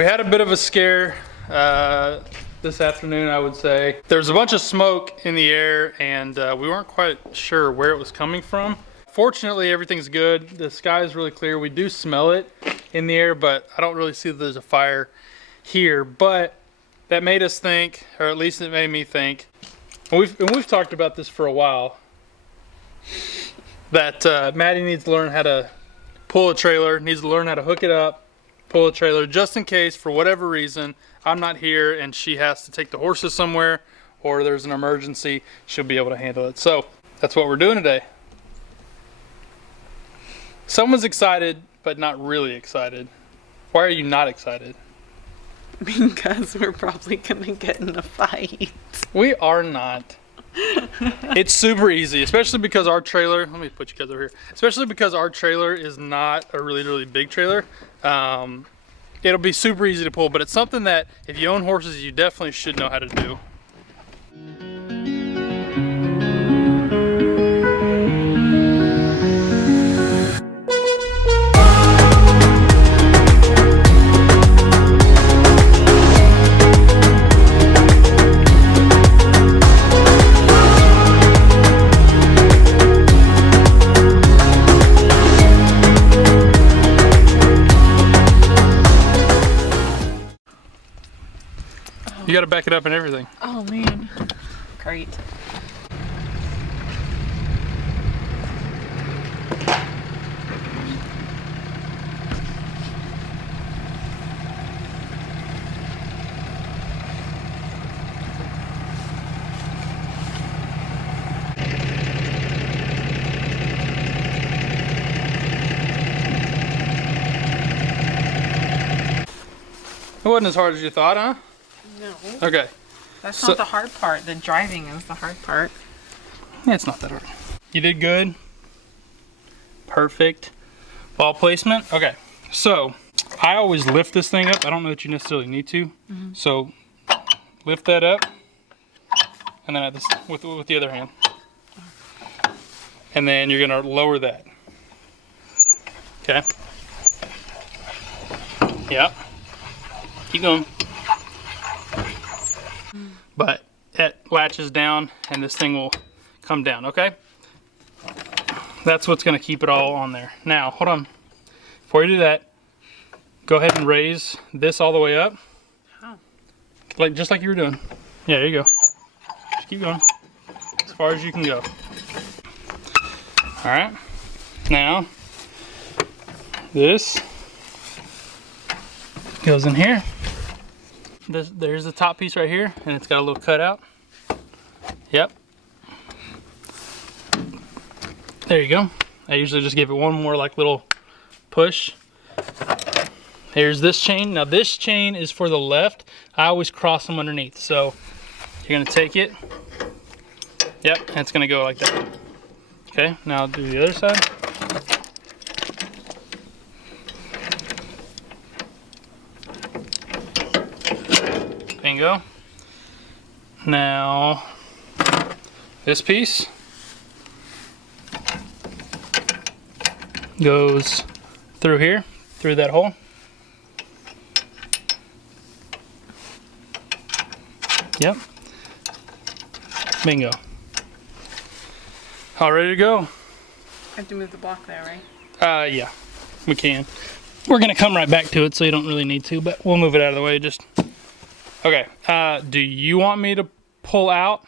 We had a bit of a scare this afternoon, I would say. There's a bunch of smoke in the air and we weren't quite sure where it was coming from. Fortunately, everything's good. The sky is really clear. We do smell it in the air, but I don't really see that there's a fire here. But that made us think, or at least it made me think, and we've talked about this for a while, that Maddie needs to learn how to pull a trailer, needs to learn how to hook it up, pull a trailer, just in case, for whatever reason, I'm not here and she has to take the horses somewhere or there's an emergency, she'll be able to handle it. So that's what we're doing today. Someone's excited, but not really excited. Why are you not excited? Because we're probably gonna get in a fight. We are not. It's super easy, especially because our trailer, let me put you guys over here, especially because our trailer is not a really big trailer. It'll be super easy to pull, but it's something that if you own horses, you definitely should know how to do. You gotta back it up and everything. Oh man. Great. It wasn't as hard as you thought, huh? No. Okay. That's not the hard part. The driving is the hard part. Yeah, it's not that hard. You did good. Perfect. Ball placement. Okay. So, I always lift this thing up. I don't know that you necessarily need to. So, lift that up. And then with the other hand. And then you're going to lower that. Okay. Yep. Keep going. But it latches down and this thing will come down, okay? That's what's gonna keep it all on there. Now, hold on. Before you do that, go ahead and raise this all the way up. How? Just like you were doing. Yeah, there you go. Just keep going. As far as you can go. All right. Now, this goes in here. There's the top piece right here, and it's got a little cutout. Yep. There you go. I usually just give it one more like little push. Here's this chain. Now this chain is for the left. I always cross them underneath. So you're gonna take it. Yep, and it's gonna go like that. Okay, now do the other side. Bingo. Now, this piece goes through here, through that hole. Yep. Bingo. All ready to go. I have to move the block there, right? Yeah, we can. We're gonna come right back to it, so you don't really need to, but we'll move it out of the way. Just okay. Do you want me to pull out?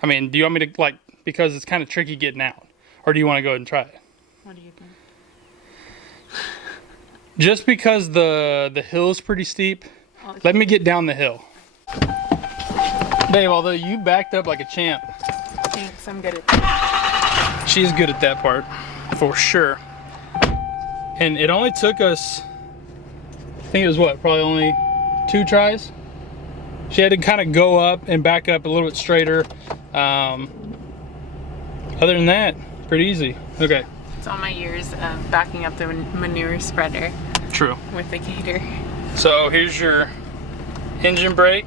I mean, do you want me to, like, because it's kind of tricky getting out, or do you want to go ahead and try it? What do you think? Just because the hill is pretty steep, let me get down the hill. Babe, although you backed up like a champ. Thanks, I'm good at that. She's good at that part, for sure. And it only took us, I think it was what, probably only 2 tries? She had to kind of go up and back up a little bit straighter. Other than that, pretty easy. Okay. It's all my years of backing up the manure spreader. True. With the gator. So here's your engine brake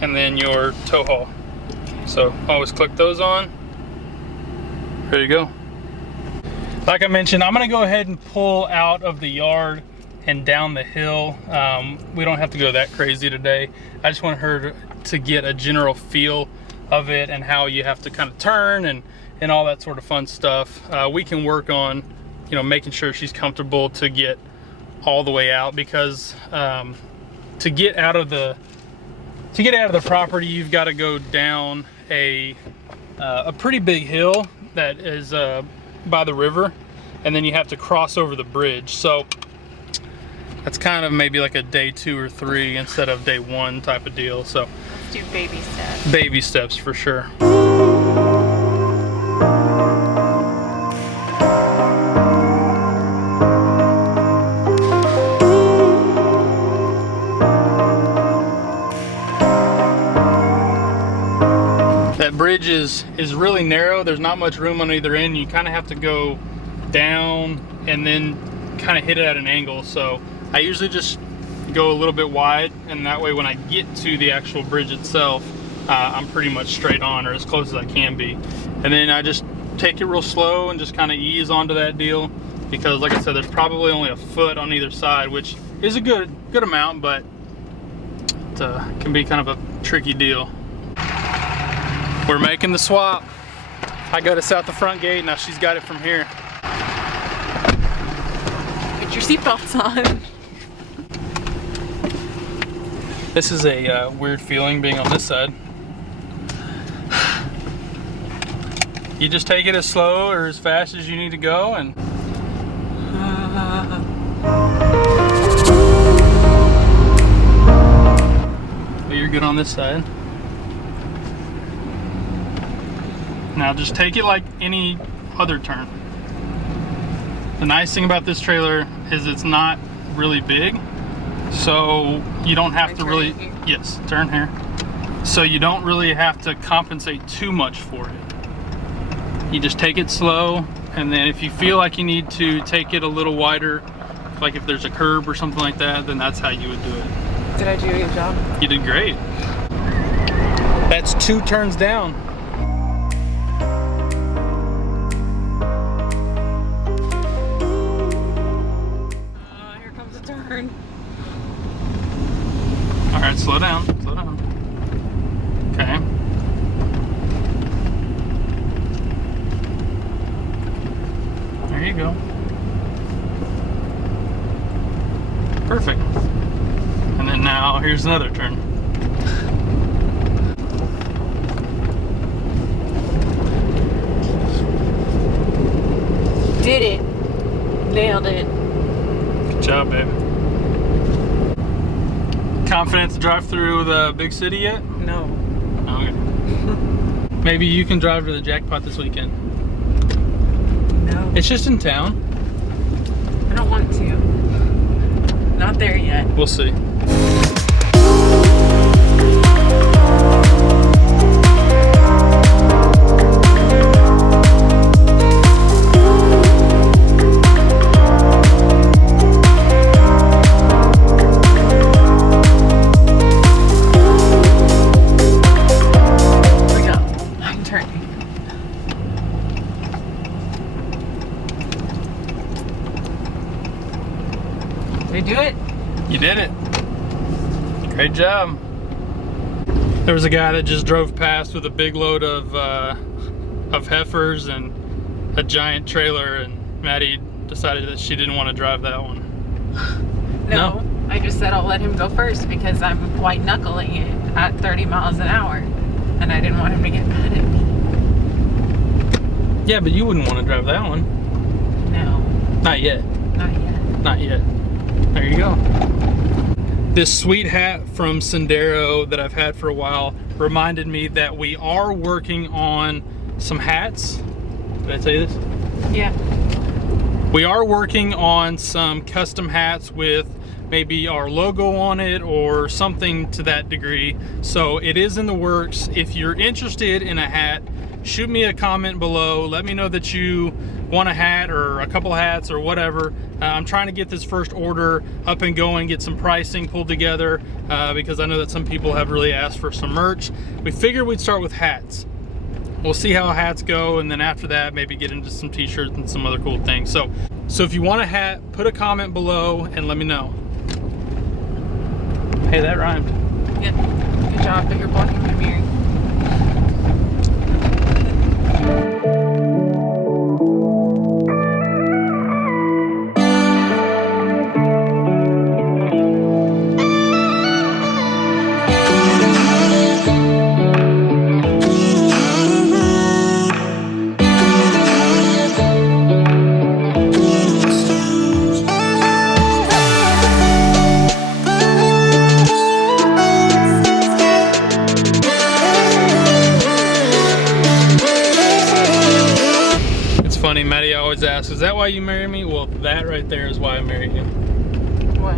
and then your tow haul. So always click those on. There you go. Like I mentioned, I'm gonna go ahead and pull out of the yard and down the hill. We don't have to go that crazy today. I just want her to get a general feel of it and how you have to kind of turn and all that sort of fun stuff. We can work on, you know, making sure she's comfortable to get all the way out, because to get out of the property, you've got to go down a pretty big hill that is by the river, and then you have to cross over the bridge. So that's kind of maybe like a day 2 or 3 instead of day 1 type of deal. So Let's do baby steps. Baby steps for sure. That bridge is really narrow. There's not much room on either end. You kind of have to go down and then kind of hit it at an angle. So I usually just go a little bit wide, and that way when I get to the actual bridge itself, I'm pretty much straight on, or as close as I can be. And then I just take it real slow and just kind of ease onto that deal, because like I said, there's probably only a foot on either side, which is a good amount, but it can be kind of a tricky deal. We're making the swap. I got us out the front gate, now she's got it from here. Get your seatbelts on. This is a weird feeling being on this side. You just take it as slow or as fast as you need to go, and but you're good on this side. Now just take it like any other turn. The nice thing about this trailer is it's not really big, so you don't have to really, yes, turn here. So you don't really have to compensate too much for it. You just take it slow, and then if you feel like you need to take it a little wider, like if there's a curb or something like that, then that's how you would do it. Did I do a good job? You did great. That's 2 turns down. Here comes a turn. All right, slow down, slow down. Okay. There you go. Perfect. And then now here's another turn. Did it. Nailed it. Good job, babe. Confident to drive through the big city yet? No. Okay. Maybe you can drive to the Jackpot this weekend. No. It's just in town. I don't want to. Not there yet. We'll see. Did I do it? You did it. Great job. There was a guy that just drove past with a big load of heifers and a giant trailer, and Maddie decided that she didn't want to drive that one. No. I just said I'll let him go first because I'm white knuckling it at 30 miles an hour, and I didn't want him to get mad at me. Yeah, but you wouldn't want to drive that one. No. Not yet. Not yet. Not yet. There you go. This sweet hat from Sendero that I've had for a while reminded me that we are working on some hats. Did I tell you this? Yeah. We are working on some custom hats with maybe our logo on it or something to that degree. So it is in the works. If you're interested in a hat, shoot me a comment below. Let me know that you want a hat or a couple hats or whatever. I'm trying to get this first order up and going, get some pricing pulled together because I know that some people have really asked for some merch. We figured we'd start with hats. we'll see how hats go, and then after that, maybe get into some t-shirts and some other cool things. So if you want a hat, put a comment below and let me know. Hey, that rhymed. Yep. Good job, but you're blocking my mirror. Funny, Maddie always asks, is that why you marry me? Well, that right there is why I married you. What?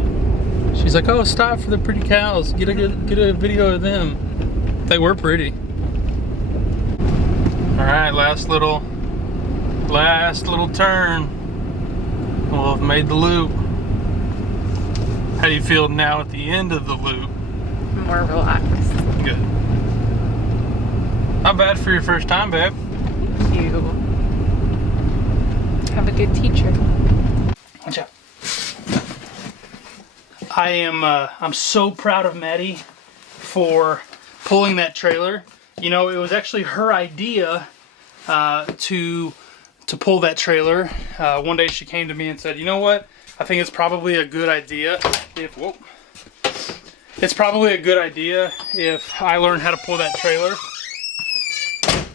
She's like, oh, stop for the pretty cows. Get a video of them. They were pretty. All right, last little turn. We'll have made the loop. How do you feel now at the end of the loop? More relaxed. Good. Not bad for your first time, babe. You have a good teacher. Watch out. I'm so proud of Maddie for pulling that trailer. You know, it was actually her idea to pull that trailer. One day she came to me and said, you know what? I think it's probably a good idea if, it's probably a good idea if I learn how to pull that trailer.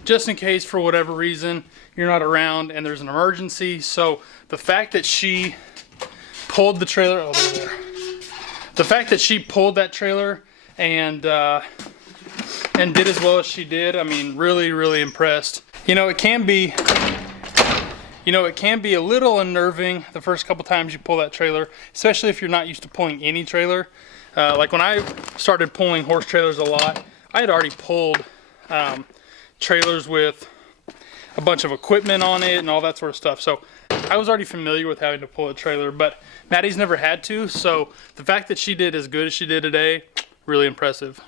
Just in case, for whatever reason, you're not around and there's an emergency. So the fact that she pulled the trailer over there, the fact that she pulled that trailer and did as well as she did, I mean, really, really impressed. You know, it can be a little unnerving the first couple times you pull that trailer, especially if you're not used to pulling any trailer. Like when I started pulling horse trailers a lot, I had already pulled trailers with a bunch of equipment on it and all that sort of stuff. So I was already familiar with having to pull a trailer, but Maddie's never had to. So the fact that she did as good as she did today, really impressive.